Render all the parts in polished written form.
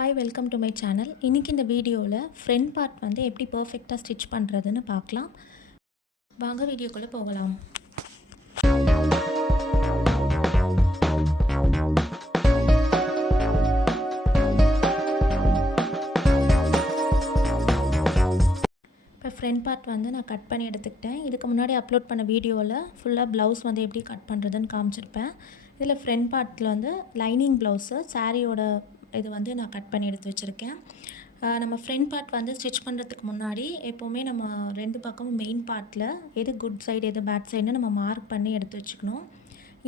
Hi welcome to my channel. இன்றைக்கி இந்த வீடியோவில் ஃப்ரண்ட் பார்ட் வந்து எப்படி பர்ஃபெக்டாக ஸ்டிச் பண்ணுறதுன்னு பார்க்கலாம். வாங்க வீடியோக்குள்ளே போகலாம். இப்போ ஃப்ரண்ட் பார்ட் வந்து நான் கட் பண்ணி எடுத்துக்கிட்டேன். இதுக்கு முன்னாடி அப்லோட் பண்ண வீடியோவில் ஃபுல்லாக ப்ளவுஸ் வந்து எப்படி கட் பண்ணுறதுன்னு காமிச்சிருப்பேன். இதில் ஃப்ரண்ட் பார்ட்டில் வந்து லைனிங் ப்ளவுஸு சாரியோட இது வந்து நான் கட் பண்ணி எடுத்து வச்சுருக்கேன். நம்ம ஃப்ரண்ட் பார்ட் வந்து ஸ்டிச் பண்ணுறதுக்கு முன்னாடி எப்போவுமே நம்ம ரெண்டு பக்கமும் மெயின் பார்ட்டில் எது குட் சைடு எது பேட் சைடுன்னு நம்ம மார்க் பண்ணி எடுத்து வச்சுக்கணும்.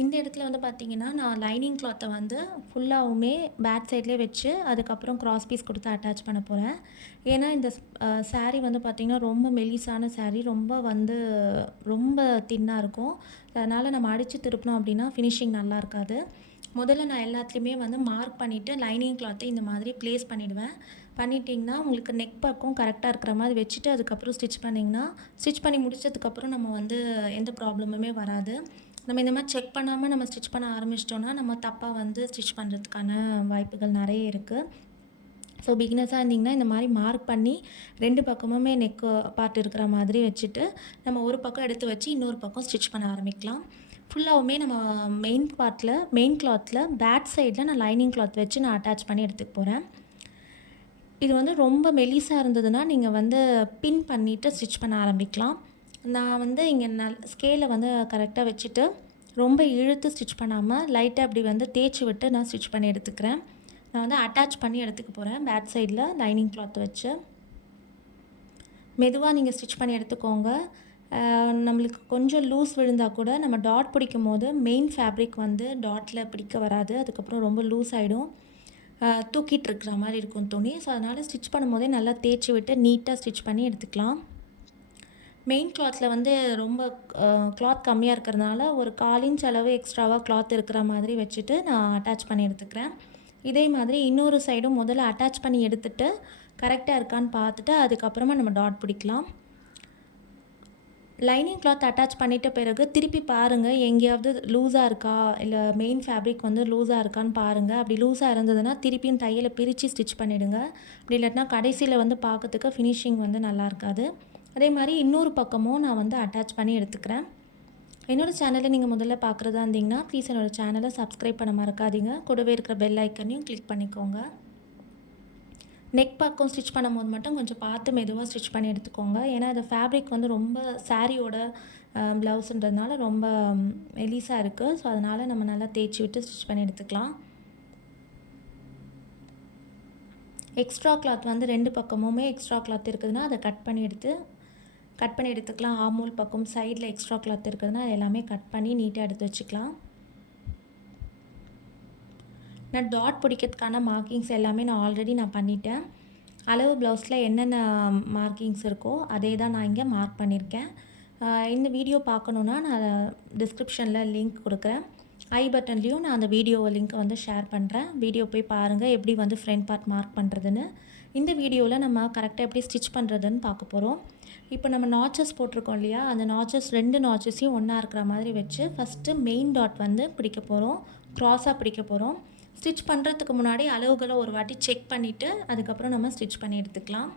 இந்த இடத்துல வந்து பார்த்திங்கன்னா நான் லைனிங் கிளாத்தை வந்து ஃபுல்லாகவுமே பேக் சைட்லேயே வச்சு அதுக்கப்புறம் க்ராஸ் பீஸ் கொடுத்து அட்டாச் பண்ண போகிறேன். ஏன்னா இந்த சாரீ வந்து பார்த்திங்கன்னா ரொம்ப மெலிசான சாரீ, ரொம்ப தின்னாக இருக்கும். அதனால் நம்ம அடித்து திருப்பினோம் அப்படின்னா ஃபினிஷிங் நல்லா இருக்காது. முதல்ல நான் எல்லாத்துலேயுமே வந்து மார்க் பண்ணிவிட்டு லைனிங் கிளாத்தை இந்த மாதிரி ப்ளேஸ் பண்ணிவிடுவேன். பண்ணிட்டிங்கன்னா உங்களுக்கு நெக் பக்கம் கரெக்டாக இருக்கிற மாதிரி வச்சுட்டு அதுக்கப்புறம் ஸ்டிச் பண்ணி முடித்ததுக்கப்புறம் நம்ம வந்து எந்த ப்ராப்ளமுமே வராது. நம்ம இந்த மாதிரி செக் பண்ணாமல் நம்ம ஸ்டிச் பண்ண ஆரம்பிச்சிட்டோன்னா நம்ம தப்பாக வந்து ஸ்டிச் பண்ணுறதுக்கான வாய்ப்புகள் நிறைய இருக்குது. ஸோ பிகினர்ஸாக இருந்திங்கன்னா இந்த மாதிரி மார்க் பண்ணி ரெண்டு பக்கமுமே நெக் பார்ட் இருக்கிற மாதிரி வச்சுட்டு நம்ம ஒரு பக்கம் எடுத்து வச்சு இன்னொரு பக்கம் ஸ்டிச் பண்ண ஆரம்பிக்கலாம். ஃபுல்லாகவுமே நம்ம மெயின் கிளாத்தில் பேக் சைடில் நான் லைனிங் கிளாத் வச்சு நான் அட்டாச் பண்ணி எடுத்துக்க போகிறேன். இது வந்து ரொம்ப மெலிசாக இருந்ததுன்னா நீங்கள் வந்து பின் பண்ணிவிட்டு ஸ்டிச் பண்ண ஆரம்பிக்கலாம். நான் வந்து இங்கே ஸ்கேலை வந்து கரெக்டாக வச்சுட்டு ரொம்ப இழுத்து ஸ்டிச் பண்ணாமல் லைட்டாக அப்படி வந்து தேய்ச்சி விட்டு நான் ஸ்டிச் பண்ணி எடுத்துக்கிறேன். நான் வந்து அட்டாச் பண்ணி எடுத்துக்க போகிறேன் பேக் சைடில் லைனிங் கிளாத் வச்சு. மெதுவாக நீங்கள் ஸ்டிச் பண்ணி எடுத்துக்கோங்க. நம்மளுக்கு கொஞ்சம் லூஸ் விழுந்தால் கூட நம்ம டாட் பிடிக்கும் போது மெயின் ஃபேப்ரிக் வந்து டாட்டில் பிடிக்க வராது. அதுக்கப்புறம் ரொம்ப லூஸ் ஆகிடும், தூக்கிட்டு இருக்கிற மாதிரி இருக்கும் துணி. ஸோ அதனால் ஸ்டிச் பண்ணும்போதே நல்லா தேய்ச்சி விட்டு நீட்டாக ஸ்டிச் பண்ணி எடுத்துக்கலாம். மெயின் கிளாத்தில் வந்து ரொம்ப கிளாத் கம்மியாக இருக்கிறதுனால ஒரு 1/4 இன்ச் அளவு எக்ஸ்ட்ராவாக கிளாத் இருக்கிற மாதிரி வச்சுட்டு நான் அட்டாச் பண்ணி எடுத்துக்கிறேன். இதே மாதிரி இன்னொரு சைடும் முதல்ல அட்டாச் பண்ணி எடுத்துகிட்டு கரெக்டாக இருக்கான்னு பார்த்துட்டு அதுக்கப்புறமா நம்ம டாட் பிடிக்கலாம். லைனிங் கிளாத் அட்டாச் பண்ணிட்ட பிறகு திருப்பி பாருங்கள், எங்கேயாவது லூஸாக இருக்கா இல்லை மெயின் ஃபேப்ரிக் வந்து லூஸாக இருக்கான்னு பாருங்கள். அப்படி லூஸாக இருந்ததுன்னா திருப்பியும் தையலை பிரித்து ஸ்டிச் பண்ணிவிடுங்க. அப்படி இல்லாட்டினா கடைசியில் வந்து பார்க்கறதுக்கு ஃபினிஷிங் வந்து நல்லா இருக்காது. அதே மாதிரி இன்னொரு பக்கமும் நான் வந்து அட்டாச் பண்ணி எடுத்துக்கிறேன். என்னோடய சேனலை நீங்கள் முதல்ல பார்க்குறதா இருந்தீங்கன்னா ப்ளீஸ் என்னோடய சேனலை சப்ஸ்கிரைப் பண்ண மறக்காதீங்க. கூடவே இருக்கிற பெல் ஐக்கனையும் கிளிக் பண்ணிக்கோங்க. நெக் பக்கம் ஸ்டிச் பண்ணும்போது மட்டும் கொஞ்சம் பார்த்து மெதுவாக ஸ்டிச் பண்ணி எடுத்துக்கோங்க. ஏன்னா அது ஃபேப்ரிக் வந்து ரொம்ப சாரியோட ப்ளவுஸுன்றதுனால ரொம்ப மெலிசாக இருக்குது. ஸோ அதனால் நம்ம நல்லா தேய்ச்சி விட்டு ஸ்டிச் பண்ணி எடுத்துக்கலாம். எக்ஸ்ட்ரா கிளாத் வந்து ரெண்டு பக்கமுமே எக்ஸ்ட்ரா கிளாத் இருக்குதுன்னா அதை கட் பண்ணி எடுத்துக்கலாம். ஆமூல் பக்கம் சைடில் எக்ஸ்ட்ரா கிளாத் இருக்குதுன்னா அது எல்லாமே கட் பண்ணி நீட்டாக எடுத்து வச்சுக்கலாம். நான் டாட் பிடிக்கிறதுக்கான மார்க்கிங்ஸ் எல்லாமே நான் ஆல்ரெடி பண்ணிட்டேன். அளவு ப்ளவுஸில் என்னென்ன மார்க்கிங்ஸ் இருக்கோ அதே தான் நான் இங்கே மார்க் பண்ணியிருக்கேன். இந்த வீடியோ பார்க்கணுன்னா நான் டிஸ்கிரிப்ஷனில் லிங்க் கொடுக்குறேன். ஐ பட்டன்லேயும் நான் அந்த வீடியோ லிங்க்கை வந்து ஷேர் பண்ணுறேன். வீடியோ போய் பாருங்கள் எப்படி வந்து ஃப்ரண்ட் பார்ட் மார்க் பண்ணுறதுன்னு. இந்த வீடியோவில் நம்ம கரெக்டாக எப்படி ஸ்டிச் பண்ணுறதுன்னு பார்க்க போகிறோம். இப்போ நம்ம நாச்சஸ் போட்டிருக்கோம் இல்லையா, அந்த ரெண்டு நாச்சஸையும் ஒன்றா இருக்கிற மாதிரி வச்சு ஃபஸ்ட்டு மெயின் டாட் வந்து பிடிக்க போகிறோம், க்ராஸாக பிடிக்க போகிறோம். ஸ்டிச் பண்ணுறதுக்கு முன்னாடி அளவுகளை ஒரு வாட்டி செக் பண்ணிவிட்டு அதுக்கப்புறம் நம்ம ஸ்டிச் பண்ணி எடுத்துக்கலாம்.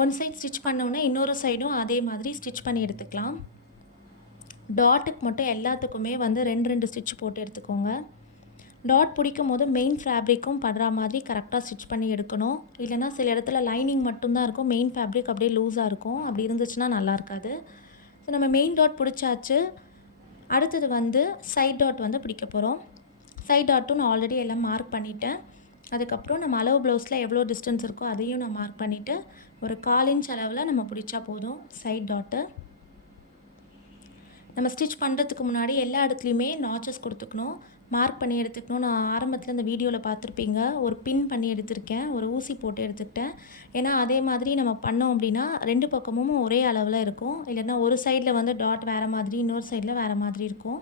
ஒன் சைட் ஸ்டிச் பண்ணோன்னே இன்னொரு சைடும் அதே மாதிரி ஸ்டிச் பண்ணி எடுத்துக்கலாம். டாட்டுக்கு மட்டும் எல்லாத்துக்குமே வந்து 2 ஸ்டிச் போட்டு எடுத்துக்கோங்க. டாட் பிடிக்கும் போது மெயின் ஃபேப்ரிக்கும் படுற மாதிரி கரெக்டாக ஸ்டிச் பண்ணி எடுக்கணும். இல்லைனா சில இடத்துல லைனிங் மட்டும்தான் இருக்கும், மெயின் ஃபேப்ரிக் அப்படியே லூஸாக இருக்கும். அப்படி இருந்துச்சுன்னா நல்லா இருக்காது. ஸோ நம்ம மெயின் டாட் பிடிச்சாச்சு. அடுத்தது வந்து சைட் டாட் வந்து பிடிக்க போகிறோம். சைட் டாட்டும் நான் ஆல்ரெடி எல்லாம் மார்க் பண்ணிவிட்டேன். அதுக்கப்புறம் நம்ம அளவு ப்ளவுஸில் எவ்வளோ டிஸ்டன்ஸ் இருக்கோ அதையும் நான் மார்க் பண்ணிவிட்டு ஒரு 1/4 இன்ச் அளவில் நம்ம பிடிச்சா போதும் சைட் டாட்டு. நம்ம ஸ்டிச் பண்ணுறதுக்கு முன்னாடி எல்லா இடத்துலையுமே நாச்சஸ் கொடுத்துக்கணும், மார்க் பண்ணி எடுத்துக்கணும். நான் ஆரம்பத்தில் இந்த வீடியோவில் பார்த்துருப்பீங்க, ஒரு பின் பண்ணி எடுத்திருக்கேன், ஒரு ஊசி போட்டு எடுத்துக்கிட்டேன். ஏன்னா அதே மாதிரி நம்ம பண்ணோம் அப்படின்னா ரெண்டு பக்கமும் ஒரே அளவில் இருக்கும். இல்லைன்னா ஒரு சைடில் வந்து டாட் வேறு மாதிரி, இன்னொரு சைடில் வேறு மாதிரி இருக்கும்.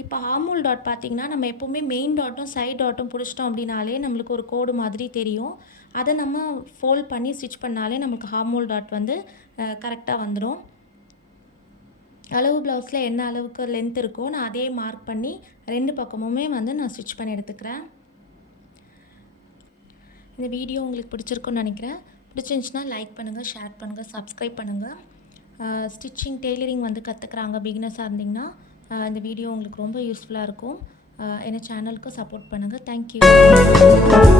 இப்போ ஆமூல் டாட் பார்த்திங்கன்னா நம்ம எப்போவுமே மெயின் டாட்டும் சைட் டாட்டும் பிடிச்சிட்டோம் அப்படின்னாலே நம்மளுக்கு ஒரு கோடு மாதிரி தெரியும். அதை நம்ம ஃபோல்ட் பண்ணி ஸ்டிச் பண்ணாலே நம்மளுக்கு ஆமூல் டாட் வந்து கரெக்டாக வந்துடும். அளவு ப்ளவுஸில் என்ன அளவுக்கு லென்த் இருக்கோ நான் அதே மார்க் பண்ணி ரெண்டு பக்கமுமே வந்து நான் ஸ்டிச் பண்ணி எடுத்துக்கிறேன். இந்த வீடியோ உங்களுக்கு பிடிச்சிருக்குன்னு நினைக்கிறேன். பிடிச்சிருந்துச்சின்னா லைக் பண்ணுங்கள், ஷேர் பண்ணுங்கள், சப்ஸ்கிரைப் பண்ணுங்கள். ஸ்டிச்சிங், டெய்லரிங் வந்து கற்றுக்குறாங்க பிகினர்ஸாக இருந்திங்கன்னா இந்த வீடியோ உங்களுக்கு ரொம்ப யூஸ்ஃபுல்லாக இருக்கும். என்ன சேனலுக்கு சப்போர்ட் பண்ணுங்கள். தேங்க்யூ.